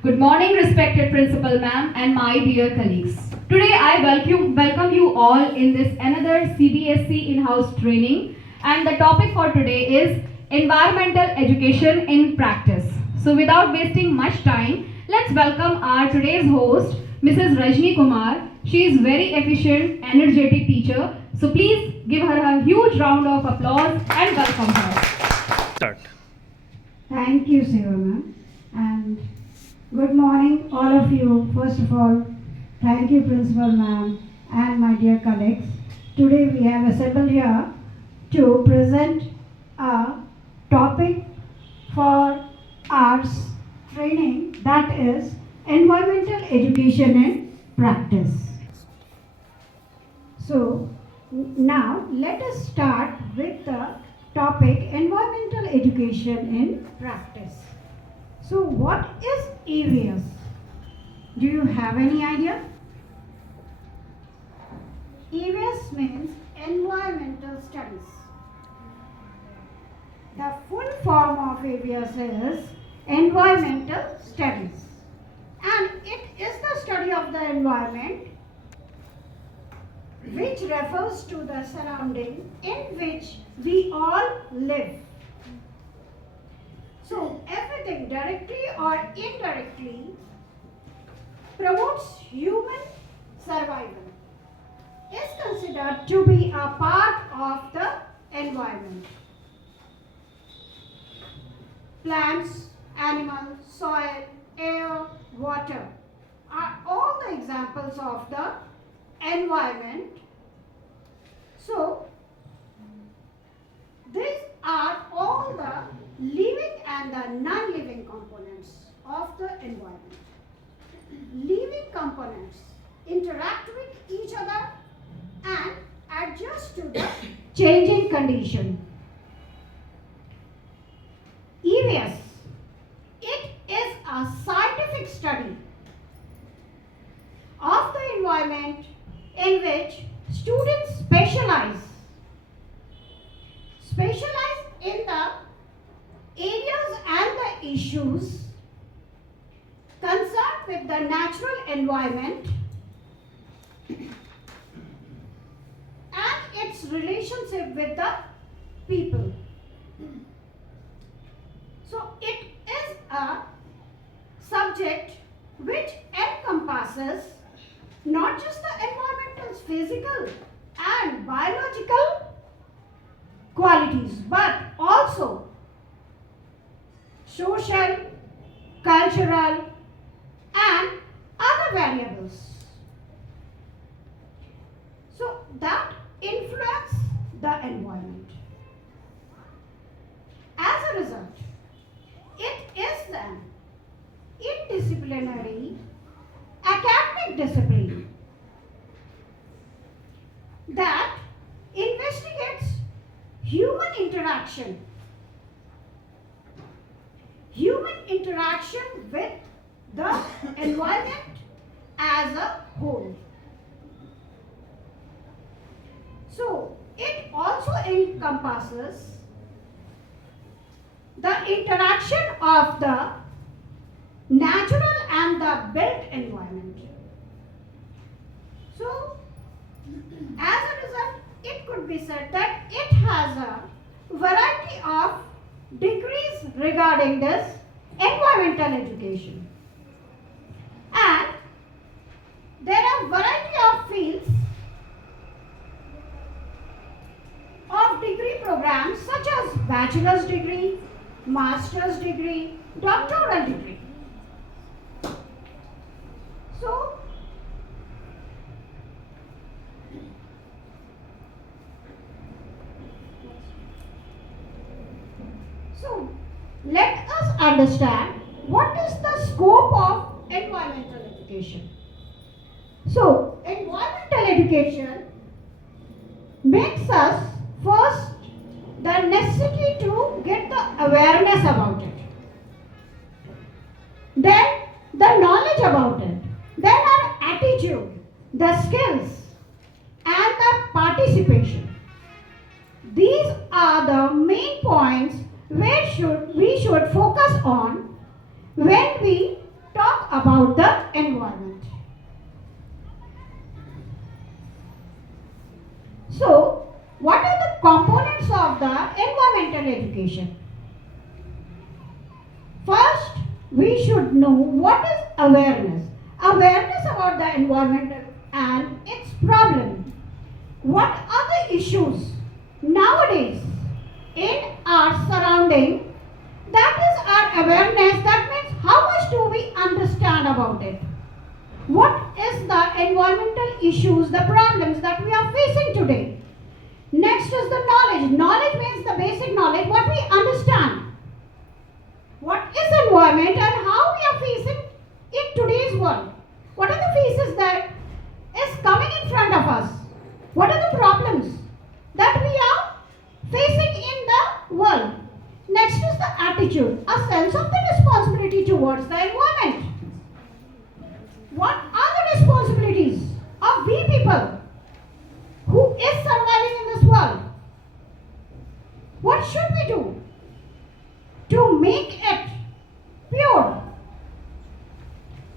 Good morning, respected Principal Ma'am and my dear colleagues. Today I welcome you all in this another CBSE in-house training, and the topic for today is environmental education in practice. So without wasting much time, let's welcome our today's host, Mrs. Rajni Kumar. She is very efficient, energetic teacher. So please give her a huge round of applause and welcome her. Start. Thank you, Seva ma'am. And good morning, all of you. First of all, thank you, Principal ma'am and my dear colleagues. Today we have assembled here to present a topic for arts training, that is environmental education in practice. So now let us start with the topic environmental education in practice. So what is EVS? Do you have any idea? EVS means environmental studies. The full form of EVS is environmental studies, and it is the study of the environment which refers to the surrounding in which we all live. So everything directly or indirectly promotes human survival is considered to be a part of the environment. Plants, animals, soil, air, water are all the examples of the environment. So these are all the living and the non-living components of the environment. Living components interact with each other and adjust to the changing condition. EVS, it is a scientific study of the environment in which students specialize in the areas and the issues concerned with the natural environment and its relationship with the people. So it is a subject which encompasses not just the environmental, physical and biological qualities, but also social, cultural and other variables. So that influence the environment. As a result, it is an interdisciplinary academic discipline that investigates human interaction with the environment as a whole. So it also encompasses the interaction of the natural and the built environment. So as a result, it could be said that it has a variety of degrees regarding this environmental education, and there are variety of fields of degree programs such as bachelor's degree, master's degree, doctoral degree. So let us understand what is the scope of environmental education. So environmental education makes us first the necessity to get the awareness about it, then the knowledge about it, then our attitude, the skills and the participation. These are the main points where we should focus on when we talk we should know what is awareness. Awareness about the environment and its problem. What are the issues nowadays in our surrounding? That is our awareness. That means how much do we understand about it? What is the environmental issues, the problems that we are facing today? Next is the knowledge. Knowledge means the basic knowledge, what we understand. What is environment and how we are facing in today's world? What are the faces that is coming in front of us? What are the problems that we are facing in the world? Next is the attitude, a sense of the responsibility towards the environment. What are the responsibilities of we people who is surviving in this world? What should we do to make it pure?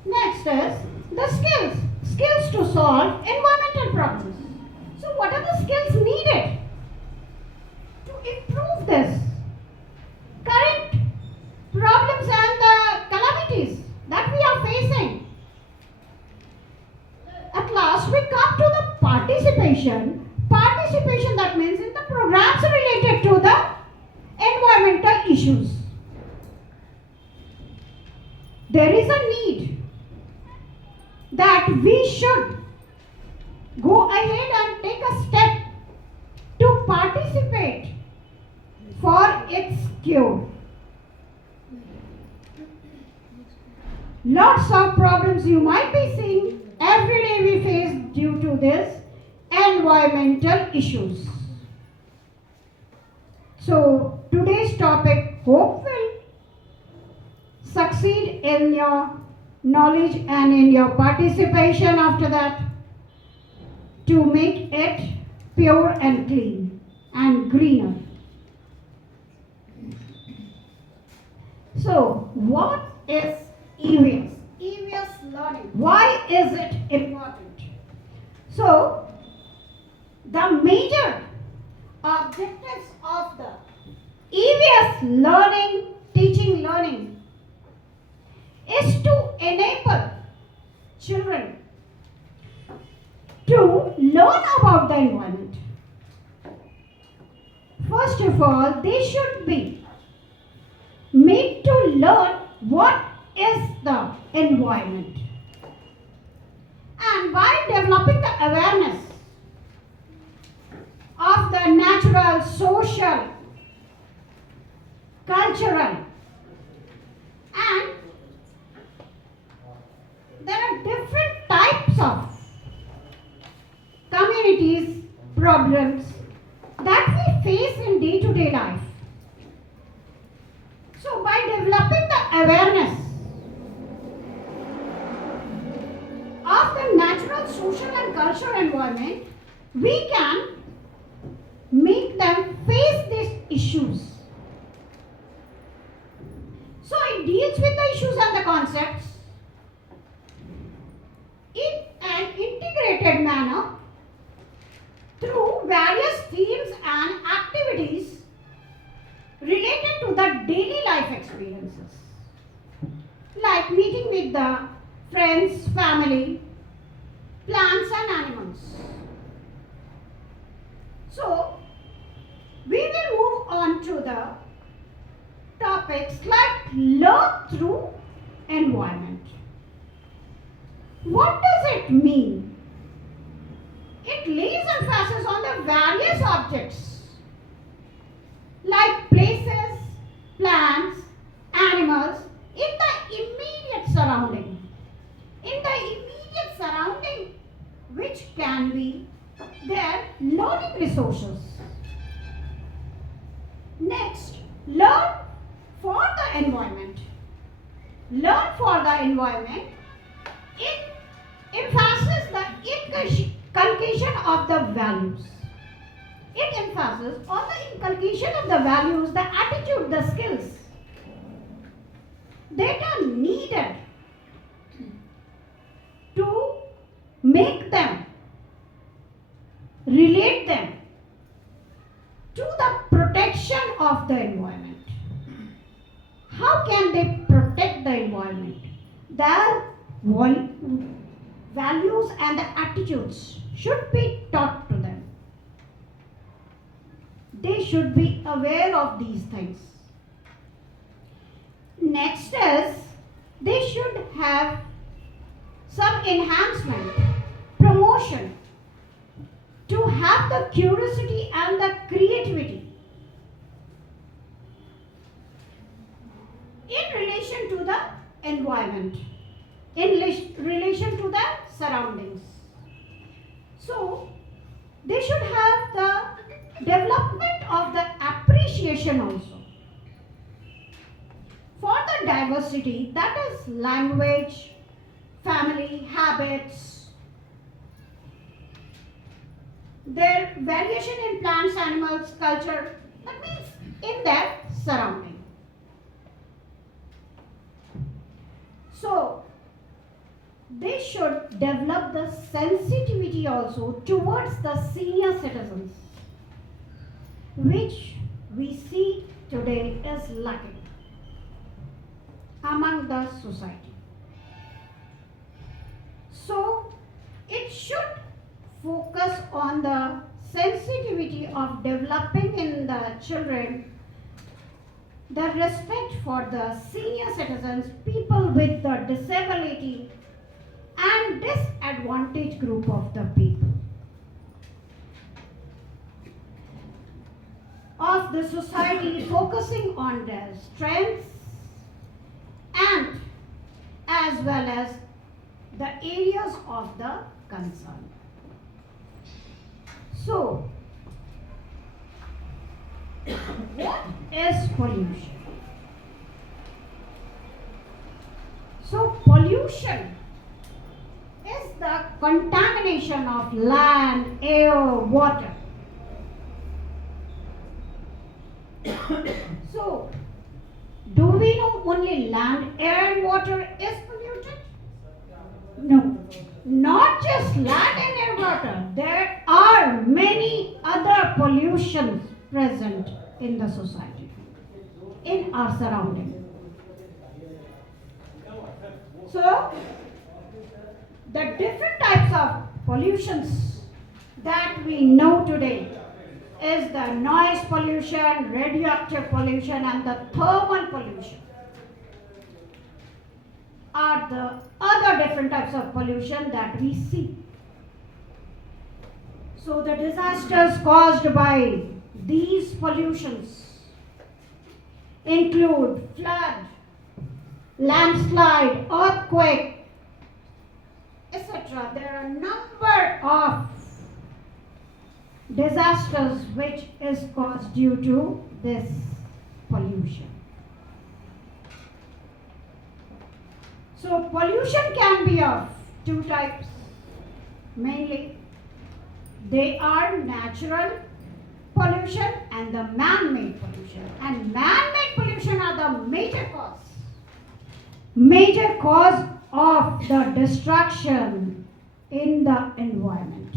Next is the skills. Skills to solve environmental problems. So what are the skills needed to improve this current problems and the calamities that we are facing? At last we come to the participation. Participation, that means in the programs related to the environmental issues. There is a need that we should go ahead and take a step to participate for its cure. Lots of problems you might be seeing every day we face due to this environmental issues. So today's topic hope will succeed in your knowledge and in your participation after that to make it pure and clean and greener. So what is EVS? EVS learning. Why is it important? So the major objectives of the EVS learning, teaching learning, is to enable children to learn about the environment. First of all, they should be made to learn what is the environment. And by developing the awareness of the natural, social, cultural, and there are different types of communities, problems that we face in day-to-day life. So by developing the awareness of the natural, social and cultural environment, we can make them face these issues. So it deals with the issues and the concepts in an integrated manner through various themes and activities related to the daily life experiences, like meeting with the friends, family, plants and animals. So we will move on to the topics like learn through environment. What does it mean? It lays emphasis on the various objects like places, plants, animals in the immediate surrounding. In the immediate surrounding, which can be their learning resources. Next, learn for the environment. Learn for the environment. It emphasizes the inculcation of the values. It emphasizes on the inculcation of the values, the attitude, the skills that are needed to make them, relate them to the protection of the environment. How can they protect the their values and the attitudes should be taught to them. They should be aware of these things. Next is they should have some enhancement, promotion, to have the curiosity and the creativity in relation to the environment, in relation to the surroundings. So, they should have the development of the appreciation also for the diversity, that is language, family, habits, their variation in plants, animals, culture, that means in their surrounding. So, they should develop the sensitivity also towards the senior citizens, which we see today is lacking among the society. So, it should focus on the sensitivity of developing in the children the respect for the senior citizens, people with the disability and disadvantaged group of the people of the society, focusing on their strengths and as well as the areas of the concern. So, what is pollution? So, pollution is the contamination of land, air, water. So, do we know only land, air and water is polluted? No, not just land and air, water. There are many other pollutions present in the society, in our surrounding. So, the different types of pollutions that we know today is the noise pollution, radioactive pollution and the thermal pollution are the other different types of pollution that we see. So the disasters caused by these pollutions include flood, landslide, earthquake, etc. There are a number of disasters which is caused due to this pollution. So pollution can be of two types mainly. They are natural pollution and the man-made pollution. And man-made pollution are the major cause of the destruction in the environment.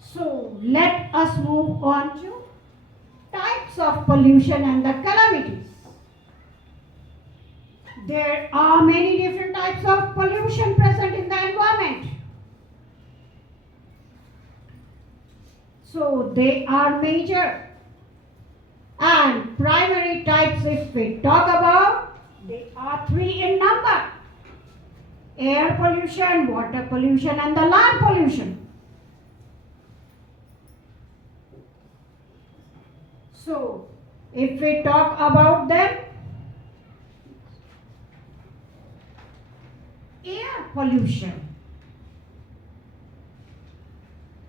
So let us move on to types of pollution and the calamities. There are many different types of pollution present in the environment. So they are major and primary types, if we talk about, they are three in number: air pollution, water pollution and the land pollution. So if we talk about them, air pollution.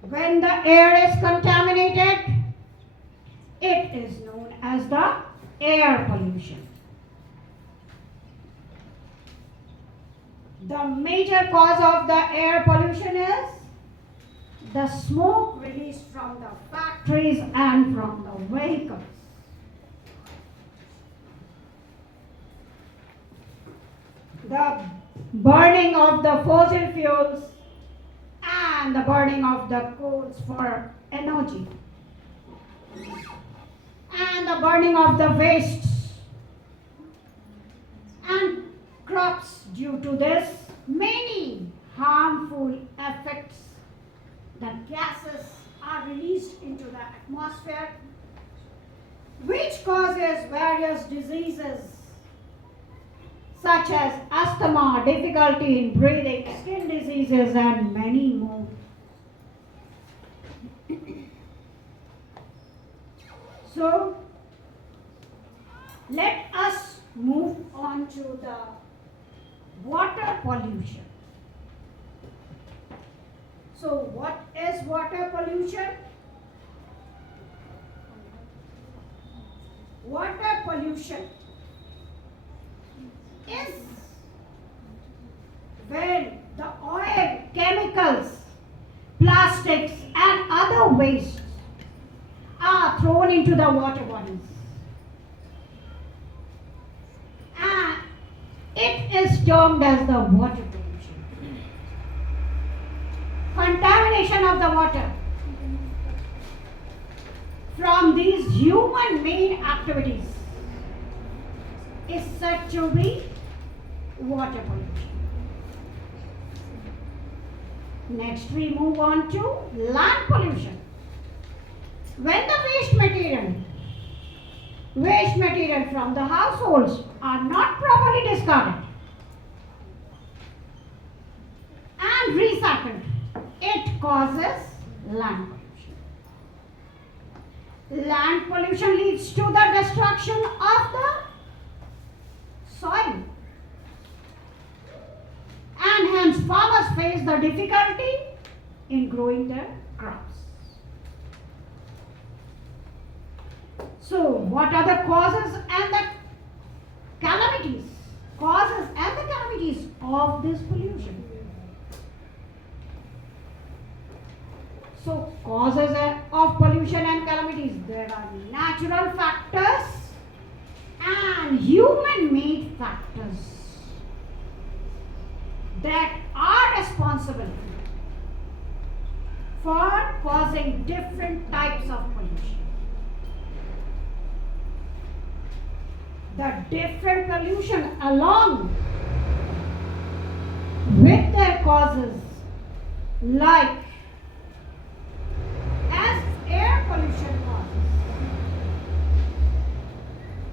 When the air is contaminated, it is known as the air pollution. The major cause of the air pollution is the smoke released from the factories and from the vehicles. The burning of the fossil fuels and the burning of the coals for energy and the burning of the wastes erupts due to this, many harmful effects. The gases are released into the atmosphere, which causes various diseases such as asthma, difficulty in breathing, skin diseases, and many more. So, let us move on to the water pollution. So, what is water pollution? Water pollution is when the oil, chemicals, plastics, and other wastes are thrown into the water bodies. And it is termed as the water pollution. Contamination of the water from these human-made activities is said to be water pollution. Next we move on to land pollution. When the waste material from the households are not properly discarded and recycled, it causes land pollution. Land pollution leads to the destruction of the soil, and hence farmers face the difficulty in growing their crops. So, what are the causes and the calamities? Causes and the calamities of this pollution. So, causes of pollution and calamities. There are natural factors and human-made factors that are responsible for causing different types of pollution. The different pollution along with their causes, like as air pollution causes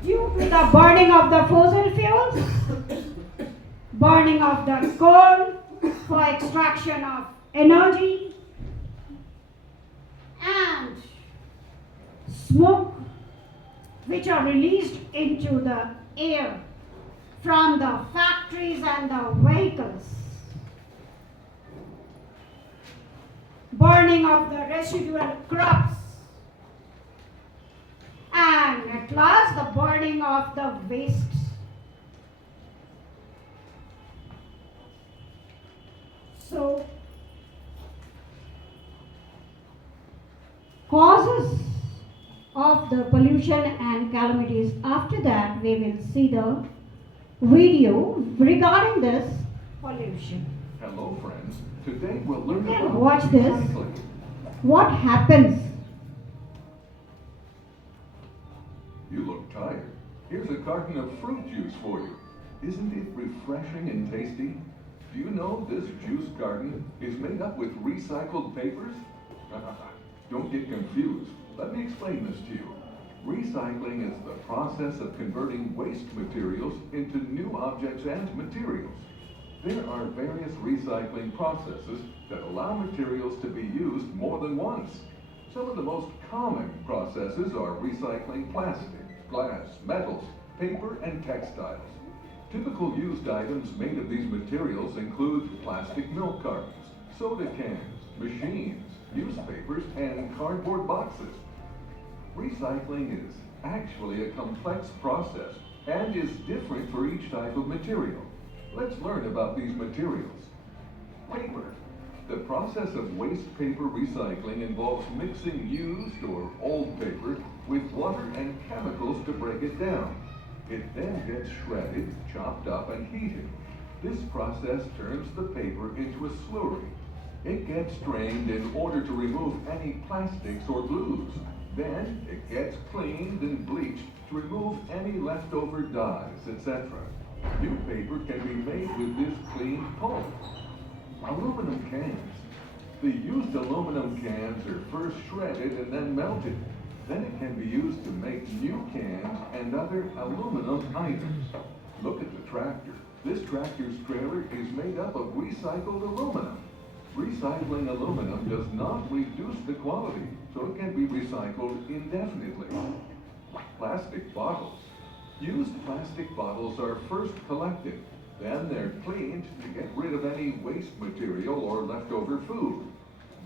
due to the burning of the fossil fuels, burning of the coal for extraction of energy, and smoke which are released into the air from the factories and the vehicles. Burning of the residual crops, and at last the burning of the wastes. So, causes of the pollution and calamities. After that, we will see the video regarding this pollution. Hello, friends. Today we'll learn You can about watch this. recycling. What happens? You look tired. Here's a carton of fruit juice for you. Isn't it refreshing and tasty? Do you know this juice carton is made up with recycled papers? Don't get confused. Let me explain this to you. Recycling is the process of converting waste materials into new objects and materials. There are various recycling processes that allow materials to be used more than once. Some of the most common processes are recycling plastic, glass, metals, paper, and textiles. Typical used items made of these materials include plastic milk cartons, soda cans, machines, newspapers, and cardboard boxes. Recycling is actually a complex process and is different for each type of material. Let's learn about these materials. Paper. The process of waste paper recycling involves mixing used or old paper with water and chemicals to break it down. It then gets shredded, chopped up, and heated. This process turns the paper into a slurry. It gets strained in order to remove any plastics or glues. Then it gets cleaned and bleached to remove any leftover dyes, etc. New paper can be made with this clean pulp. Aluminum cans. The used aluminum cans are first shredded and then melted. Then it can be used to make new cans and other aluminum items. Look at the tractor. This tractor's trailer is made up of recycled aluminum. Recycling aluminum does not reduce the quality, so it can be recycled indefinitely. Plastic bottles. Used plastic bottles are first collected. Then they're cleaned to get rid of any waste material or leftover food.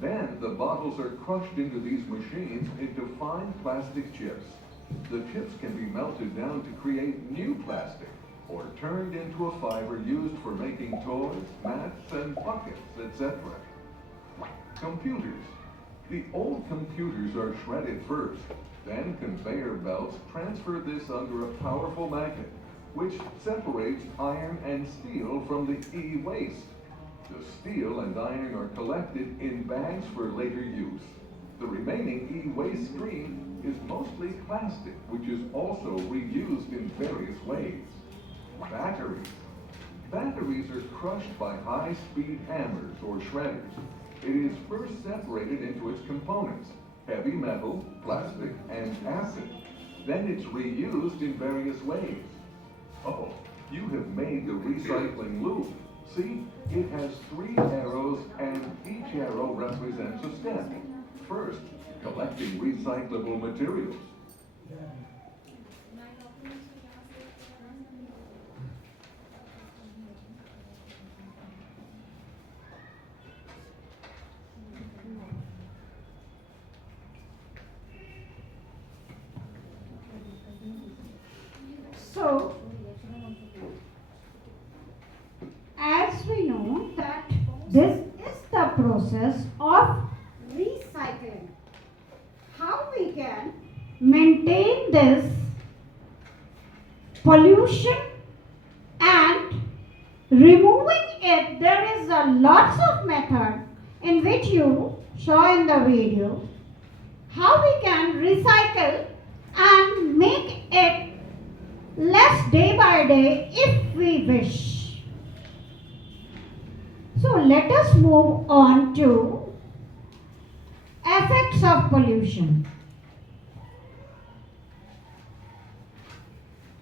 Then the bottles are crushed into these machines into fine plastic chips. The chips can be melted down to create new plastic or turned into a fiber used for making toys, mats, and buckets, etc. Computers. The old computers are shredded first. Then conveyor belts transfer this under a powerful magnet, which separates iron and steel from the e-waste. The steel and iron are collected in bags for later use. The remaining e-waste stream is mostly plastic, which is also reused in various ways. Batteries. Batteries are crushed by high-speed hammers or shredders. It is first separated into its components, heavy metal, plastic, and acid. Then it's reused in various ways. Oh, you have made the recycling loop. See, it has 3 arrows and each arrow represents a step. First, collecting recyclable materials. So, as we know that this is the process of recycling. How we can maintain this pollution and removing it, there is a lots of method in which you saw in the video how we can recycle and make it less day by day if we wish. So let us move on to effects of pollution.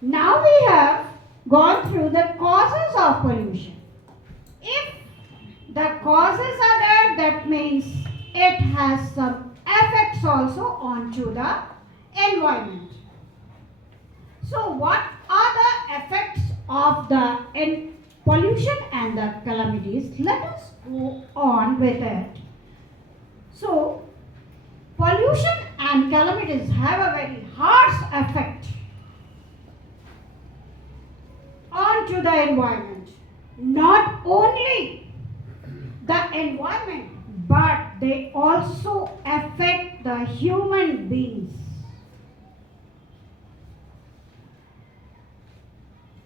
Now we have gone through the causes of pollution. If the causes are there, that means it has some effects also onto the environment. So what are the effects of the pollution and the calamities? Let us go on with it. So pollution and calamities have a very harsh effect onto the environment. Not only the environment, but they also affect the human beings.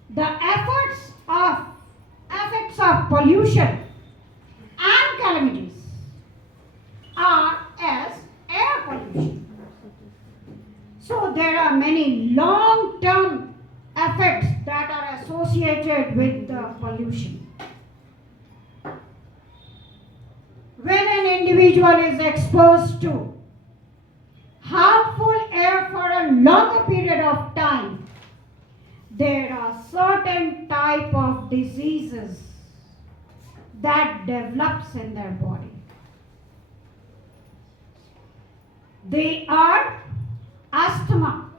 The effects of pollution and calamities are as air pollution. So there are many long-term effects that are associated with the pollution. When an individual is exposed to harmful air for a longer period of time, there are certain type of diseases that develops in their body. They are asthma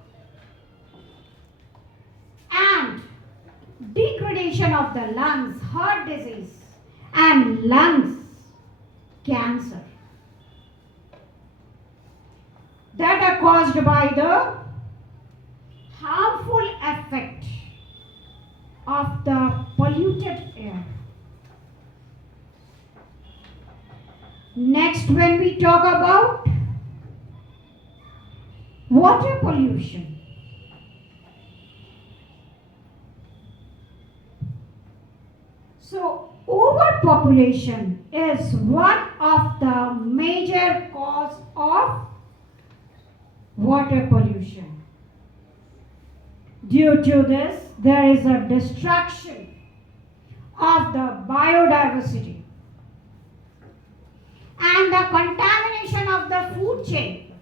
and degradation of the lungs, heart disease, and lungs cancer that are caused by the harmful effect of the polluted air. Next, when we talk about water pollution, so overpopulation is one of the major cause of water pollution. Due to this, there is a destruction of the biodiversity and the contamination of the food chain.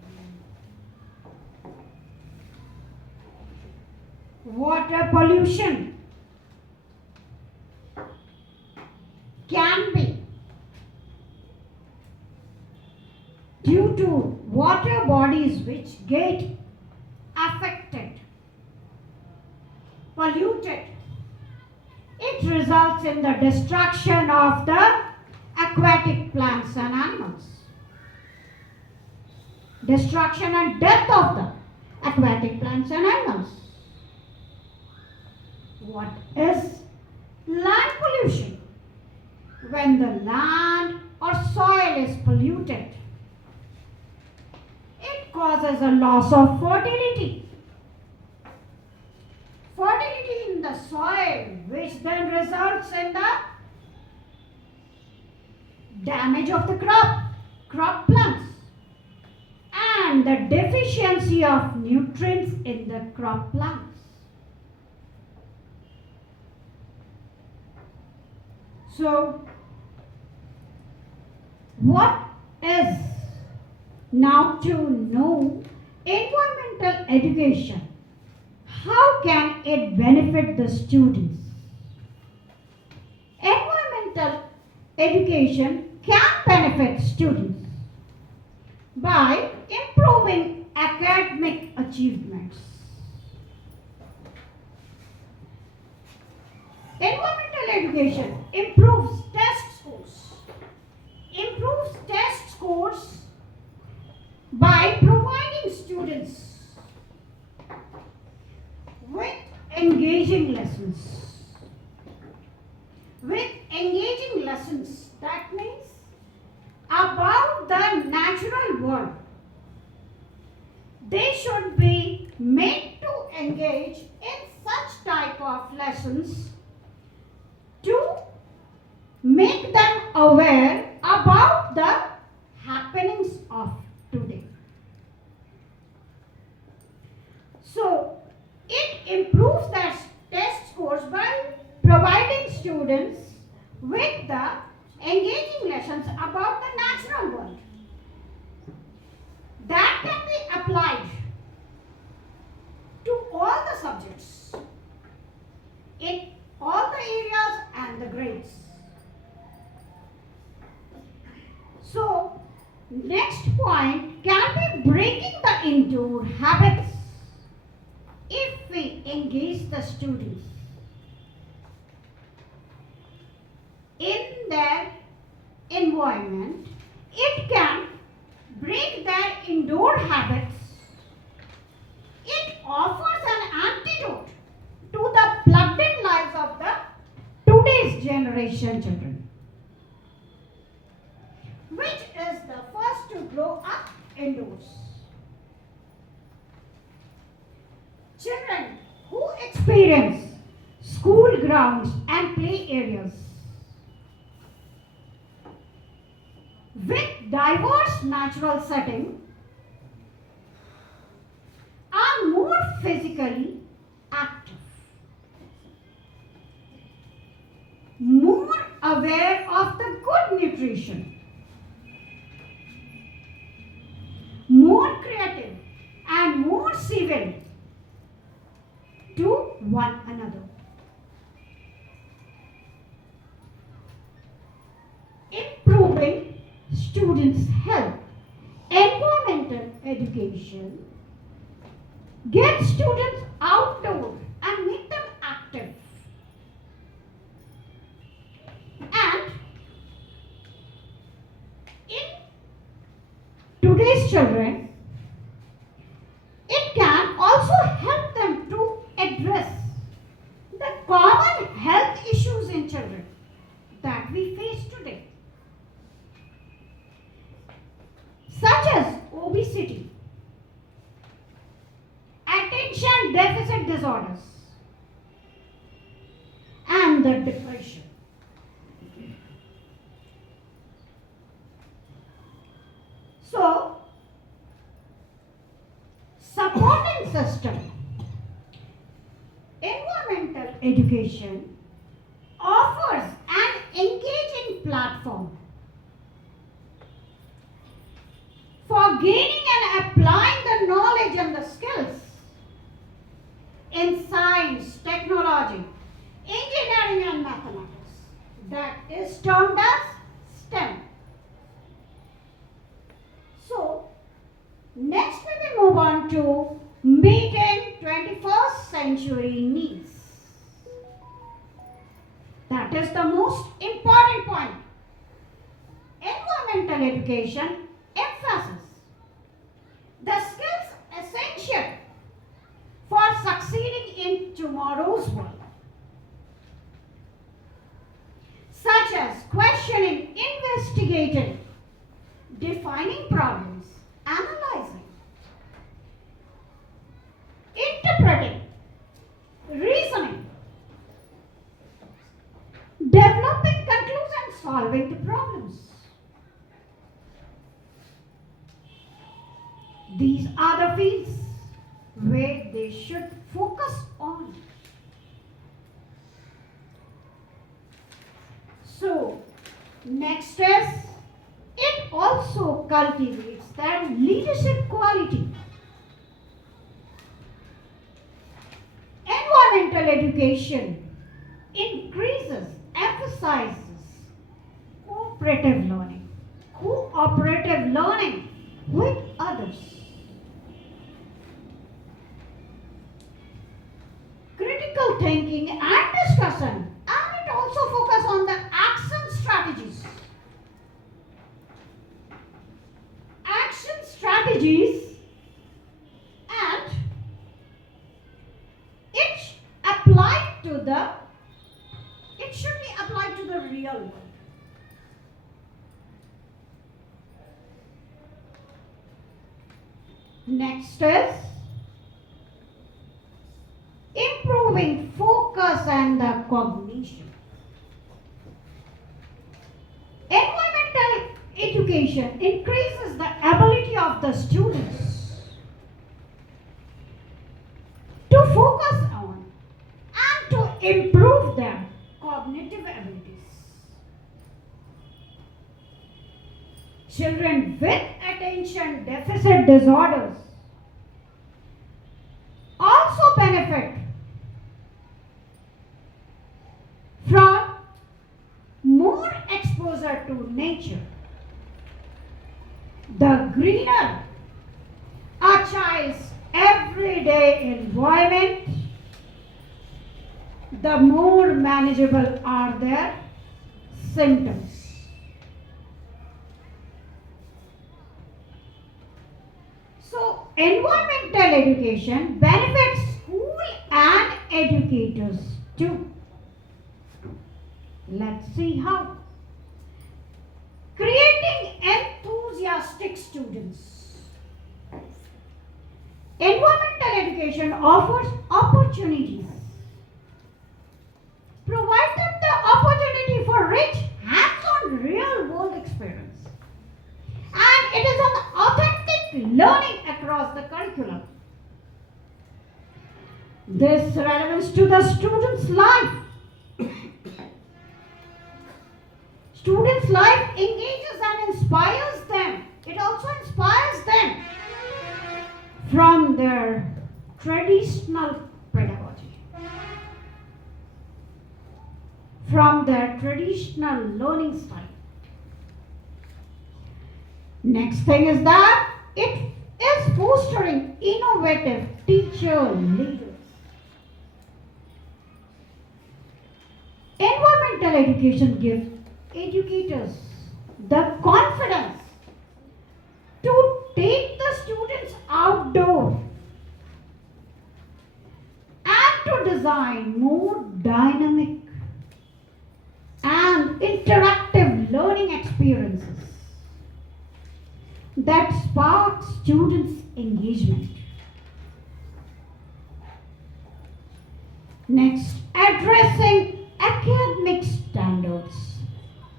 Water pollution can be due to water bodies which get affected, polluted. It results in the destruction of the aquatic plants and animals. Destruction and death of the aquatic plants and animals. What is land pollution? When the land or soil is polluted, it causes a loss of fertility. Fertility in the soil, which then results in the damage of the crop plants, and the deficiency of nutrients in the crop plants. So, what is now to know environmental education? How can it benefit the students? Environmental education can benefit students by improving academic achievements. Environmental education improves test scores. Improves test scores by providing students with engaging lessons. With engaging lessons, that means about the natural world. They should be made to engage in such type of lessons to make them aware about the happenings of today. So, it improves their test scores by providing students with the engaging lessons about the natural world. That can be applied to all the subjects in all the areas and the grades. So, next point can be breaking the indoor habits. If we engage the students in their environment, it can break their indoor habits. It offers an antidote to the plugged in lives of the today's generation children, which is the first to grow up indoors. Children who experience school grounds and play areas with diverse natural setting are more physically active, more aware of the good nutrition, more creative and more civil to one another. Improving students' health. Environmental education gets students outdoor and make them active. And in today's children, it can also help them to address the common health issues in children that we face today, such as obesity, attention deficit disorders, and the depression. So, supporting system education offers an engaging platform for gaining and applying the knowledge and the skills in science, technology, engineering and mathematics. That is termed as STEM. So, next we will move on to meeting 21st century needs. That is the most important point. Environmental education emphasizes the skills essential for succeeding in tomorrow's world, such as questioning, investigating, defining problems, analyzing, interpreting, reasoning, developing conclusions, solving the problems. These are the fields where they should focus on. So, next is, it also cultivates their leadership quality. Environmental education emphasizes cooperative learning with others. Critical thinking and discussion, and it also focuses on the action strategies. And it should be applied to the real world. Next is improving focus and the cognition. Environmental education increases the ability of the students to focus on and to improve their cognitive abilities. Children with attention deficit disorders also benefit from more exposure to nature. The greener a child's everyday environment, the more manageable are their symptoms. So, environmental education benefits school and educators too. Let's see how. Creating enthusiastic students. Environmental education offers opportunities. Provide them the opportunity for rich, hands-on, real-world experience. And it is an authentic learning across the curriculum. This relevance to the student's life. Students' life engages and inspires them. It also inspires them from their traditional pedagogy, from their traditional learning style. Next thing is that it is fostering innovative teacher leaders. Environmental education gives educators the confidence to take the students outdoor and to design more dynamic and interactive learning experiences that spark students' engagement. Next, addressing academic standards.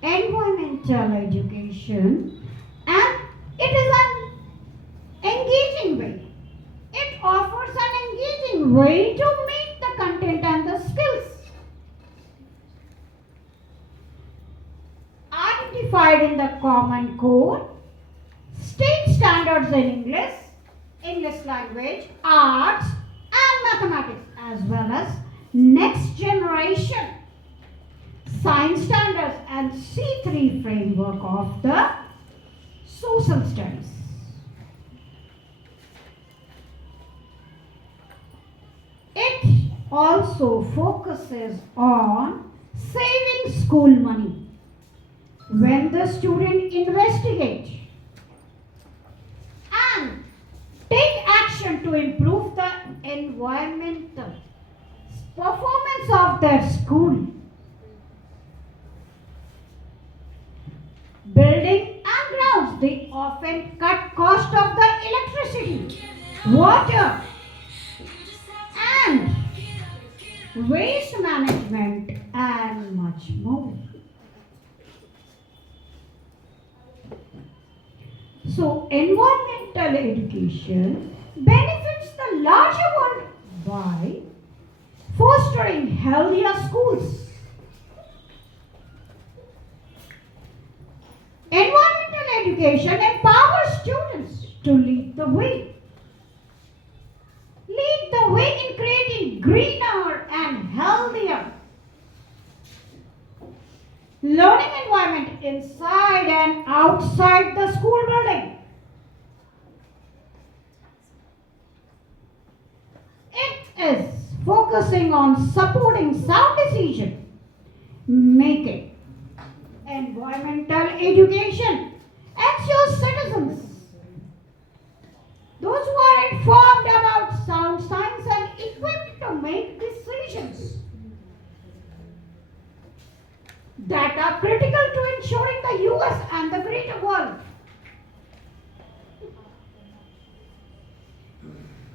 Environmental education, and it is an engaging way. It offers an engaging way to meet the content and the skills unified in the common core, state standards in English language, arts and mathematics, as well as next generation science standards and C3 framework of the social studies. It also focuses on saving school money when the student investigate and take action to improve the environmental performance of their school. Building and grounds, they often cut cost of the electricity, water and waste management and much more. So environmental education benefits the larger world by fostering healthier schools. Environmental education empowers students to lead the way. Lead the way in creating greener and healthier learning environment inside and outside the school building. It is focusing on supporting sound decision making. Environmental education ensures citizens, those who are informed about sound science and equipped to make decisions that are critical to ensuring the US and the greater world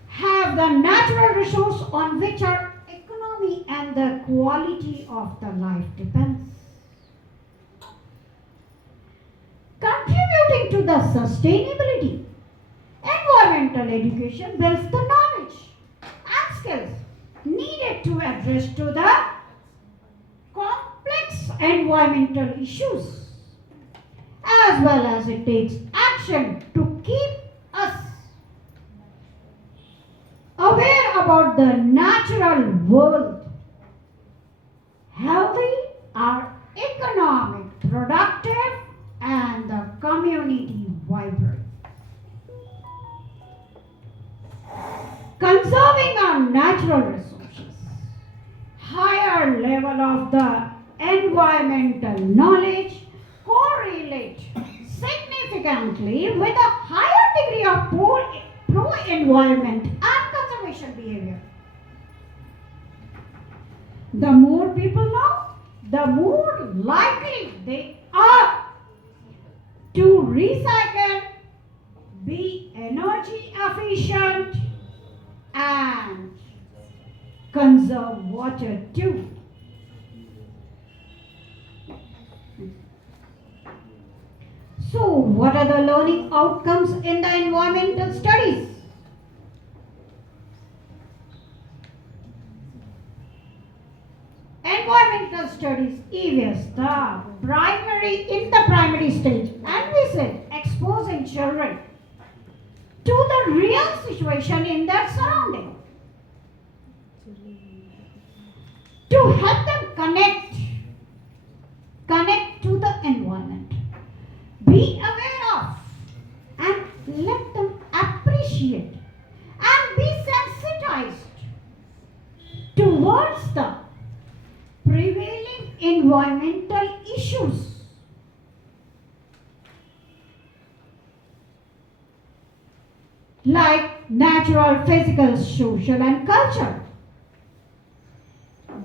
have the natural resource on which our economy and the quality of the life depends. Contributing to the sustainability, environmental education builds the knowledge and skills needed to address to the complex environmental issues, as well as it takes action to keep us aware about the natural world, healthy, our economic, productive, and the community vibrant. Conserving our natural resources, higher level of the environmental knowledge correlate significantly with a higher degree of pro-environment and conservation behavior. The more people know, the more likely they are to recycle, be energy efficient, and conserve water too. So, what are the learning outcomes in the environmental studies? Environmental studies EVS, in the primary stage, and we said exposing children to the real situation in their surrounding, to help them connect to the environment, be aware of, and let them appreciate and be sensitized towards the prevailing environmental issues. Like natural, physical, social, and culture.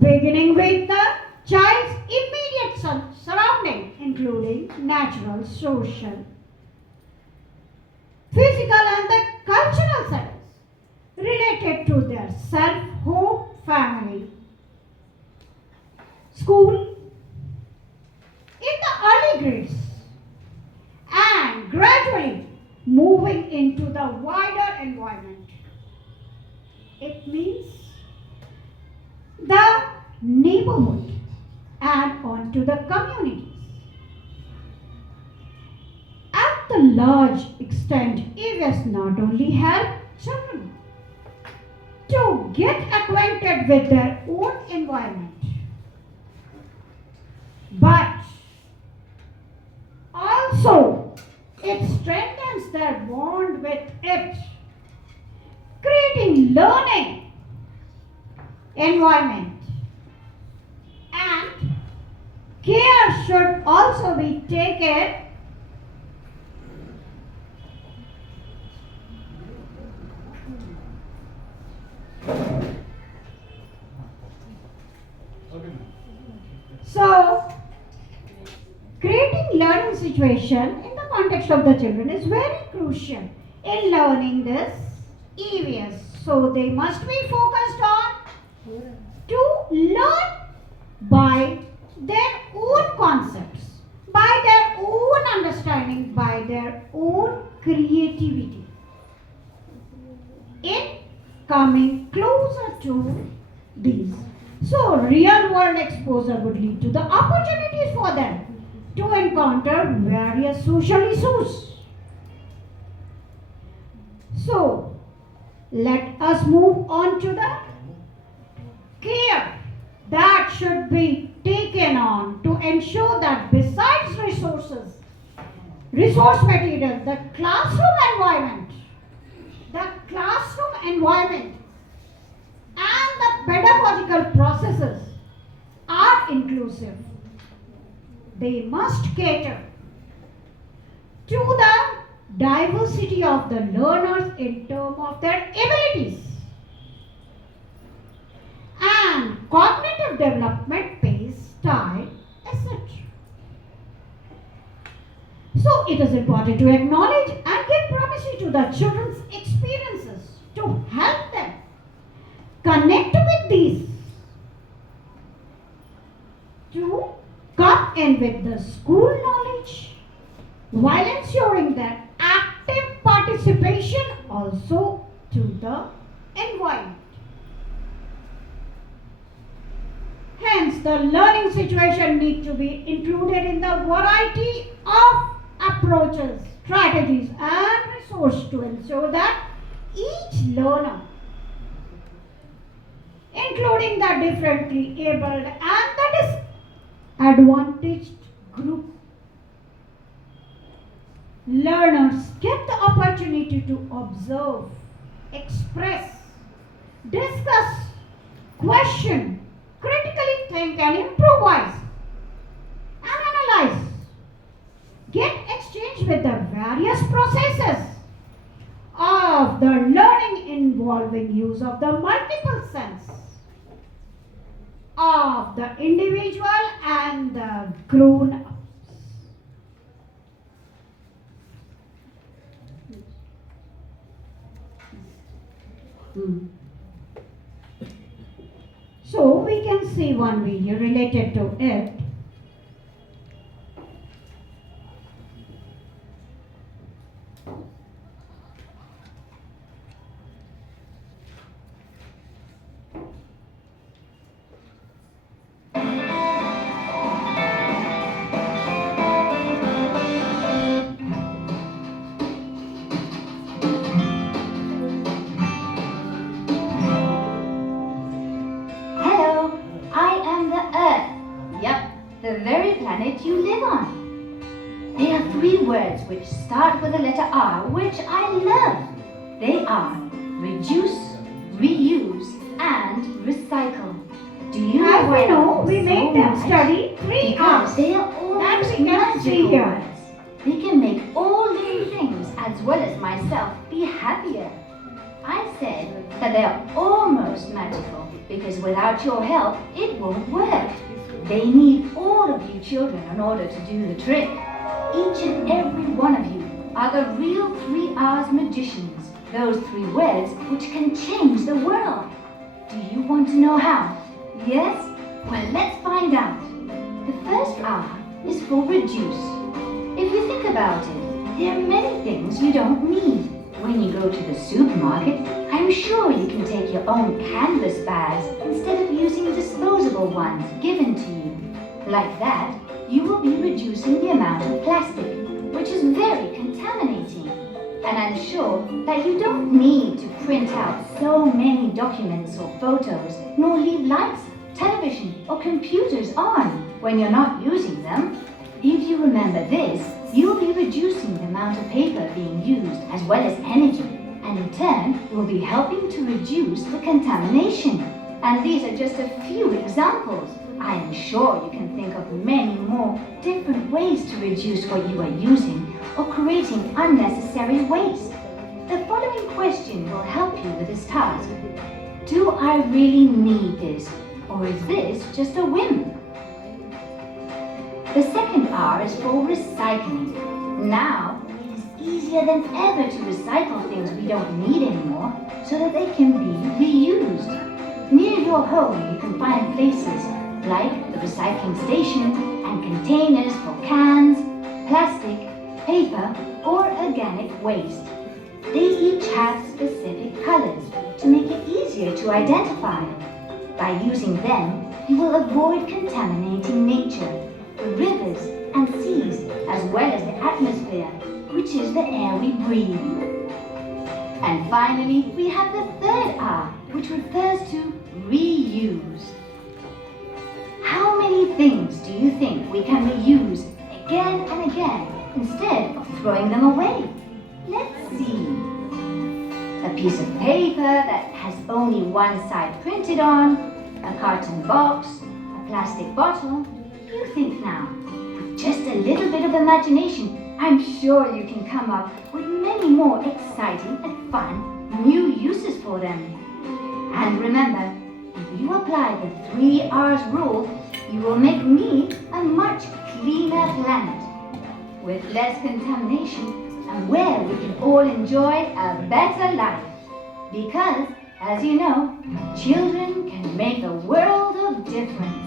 Beginning with the child's immediate surrounding, including natural, social, physical, and the cultural settings related to their self, home, family, school, in the early grades, and gradually moving into the wider environment. It means the neighborhood and onto the communities. a large extent, EVS not only help children to get acquainted with their own environment, but also it strengthens their bond with it, creating learning environment. And care should also be taken so creating learning situation in the context of the children is very crucial in learning this EVS. So they must be focused on to learn by their own concepts, by their own understanding, by their own creativity. In coming closer to these. So real world exposure would lead to the opportunities for them to encounter various social issues. So let us move on to the care that should be taken on to ensure that besides resource materials, the classroom environment and the pedagogical processes are inclusive. They must cater to the diversity of the learners in terms of their abilities. And cognitive development, pace, style, etc. So it is important to acknowledge and give primacy to the children's experiences to help them connect with these, to come in with the school knowledge while ensuring that active participation also to the environment. Hence, the learning situation needs to be included in the variety of approaches, strategies, and resources to ensure that each learner, including the differently abled and the disadvantaged group, learners get the opportunity to observe, express, discuss, question, critically think and improvise and analyze, get exchange with the various processes of the learning involving use of the multiple sense of the individual and the grown ups. So we can see one video related to it. Hello, I am the Earth. Yep, the very planet you live on. There are 3 words which start with the letter R, which I love. They are reduce, reuse, and recycle. Do you know As why we know, I love we them make so them much? study 3 Because hours. they are all That we can see magical here. words. They can make all living things, as well as myself, be happier. I said that they are almost magical, because without your help, it won't work. They need all of you children in order to do the trick. Each and every one of you are the real 3 R's magicians, those 3 words which can change the world. Do you want to know how? Yes? Well, let's find out. The first R is for reduce. If you think about it, there are many things you don't need. When you go to the supermarket, I'm sure you can take your own canvas bags instead of using disposable ones given to you. Like that, you will be reducing the amount of plastic, which is very contaminating. And I'm sure that you don't need to print out so many documents or photos, nor leave lights, television, or computers on when you're not using them. If you remember this, you'll be reducing the amount of paper being used as well as energy, and in turn will be helping to reduce the contamination. And these are just a few examples. I am sure you can think of many more different ways to reduce what you are using or creating unnecessary waste. The following question will help you with this task. Do I really need this, or is this just a whim? The second R is for recycling. Now, it is easier than ever to recycle things we don't need anymore so that they can be reused. Near your home, you can find places like the recycling station and containers for cans, plastic, paper, or organic waste. They each have specific colors to make it easier to identify. By using them, you will avoid contaminating nature, the rivers and seas, as well as the atmosphere, which is the air we breathe. And finally, we have the third R, which refers to reuse. How many things do you think we can reuse again and again instead of throwing them away? Let's see. A piece of paper that has only one side printed on, a carton box, a plastic bottle. You think now. With just a little bit of imagination, I'm sure you can come up with many more exciting and fun new uses for them. And remember, if you apply the 3 R's rule, you will make me a much cleaner planet with less contamination and where we can all enjoy a better life. Because, as you know, children can make a world of difference.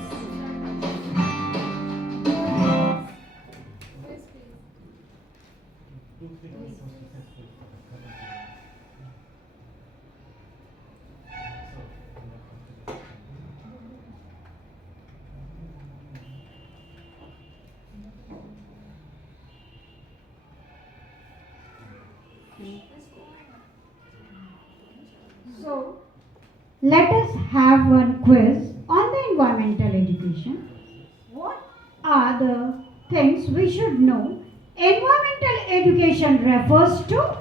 So, let us have one quiz on the environmental education. What are the things we should know environmental education refers to?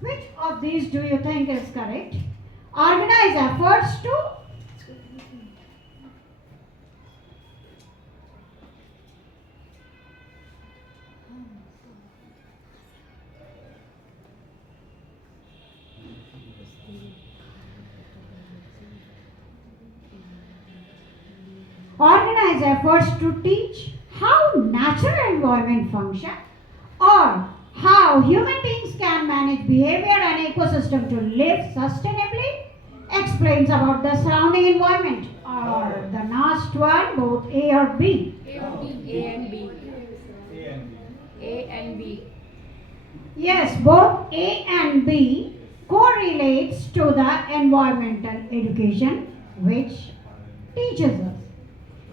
Which of these do you think is correct? Organize efforts to organize efforts to teach how natural environment function or how human beings can manage behavior and ecosystem to live sustainably, explains about the surrounding environment, or the last one, both A or B. A and B. A and B. Yes, both A and B correlates to the environmental education which teaches us.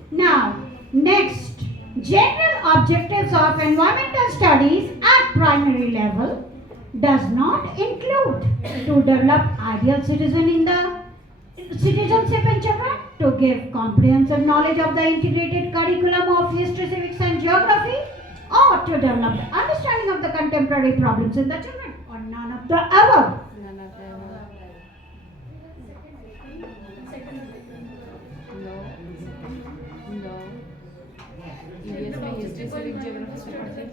Now, next, general objectives of environmental studies at primary level does not include to develop ideal citizenship in children, to give comprehensive knowledge of the integrated curriculum of history, civics and geography, or to develop the understanding of the contemporary problems in the children, or none of the above. EVS में history civic geography से पढ़ते हैं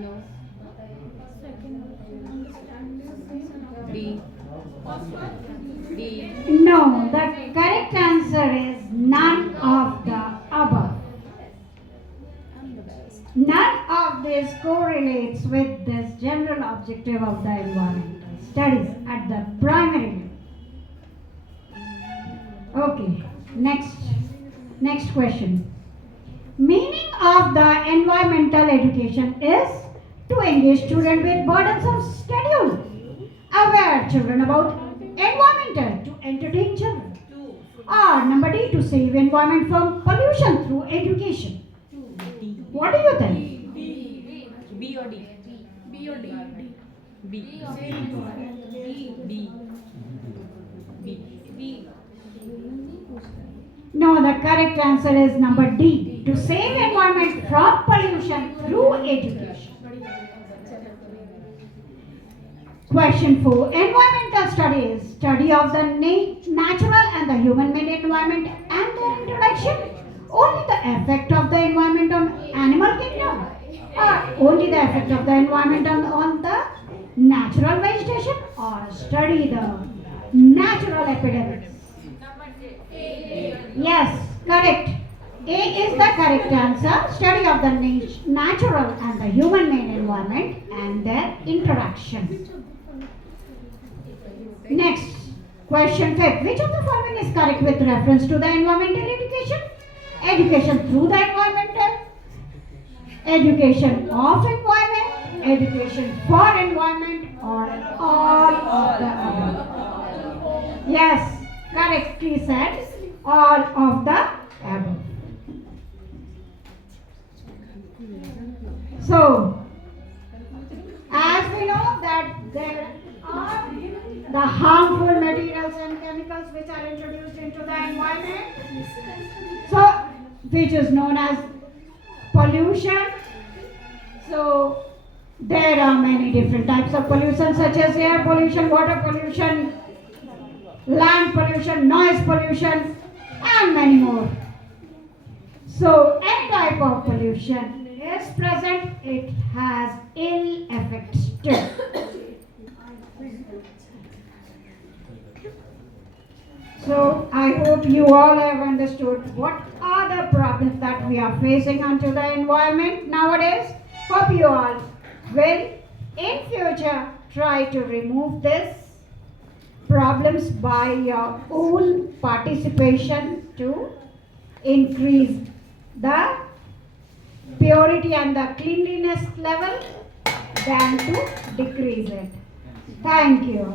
no D D No, the correct answer is none of the above. None of this correlates with this general objective of the environmental studies at the primary level. Okay, next question. Meaning of the environmental education is to engage students with burdensome schedule, aware children about environment environmental? To entertain children. Or number D, to save environment from pollution through education. What do you think? B or D? B or D? B. B. B. No, the correct answer is number D, to save environment from pollution through education. Question 4. Environmental studies, study of the natural and the human-made environment and their interaction. Only the effect of the environment on animal kingdom, or only the effect of the environment on the natural vegetation, or study the natural epidemics. Yes, correct. A is the correct answer. Study of the natural and the human-made environment and their interaction. Next, question 5. Which of the following is correct with reference to the environmental education? Education through the environmental, education of environment, education for environment, or all of the above. Yes, correctly said, all of the above. So, as we know that there are the harmful materials and chemicals which are introduced into the environment, so which is known as pollution. So there are many different types of pollution such as air pollution, water pollution, land pollution, noise pollution, and many more. So any type of pollution is present, it has ill effects too. So I hope you all have understood what are the problems that we are facing onto the environment nowadays. Hope you all will in future try to remove these problems by your own participation to increase the purity and the cleanliness level than to decrease it. Thank you.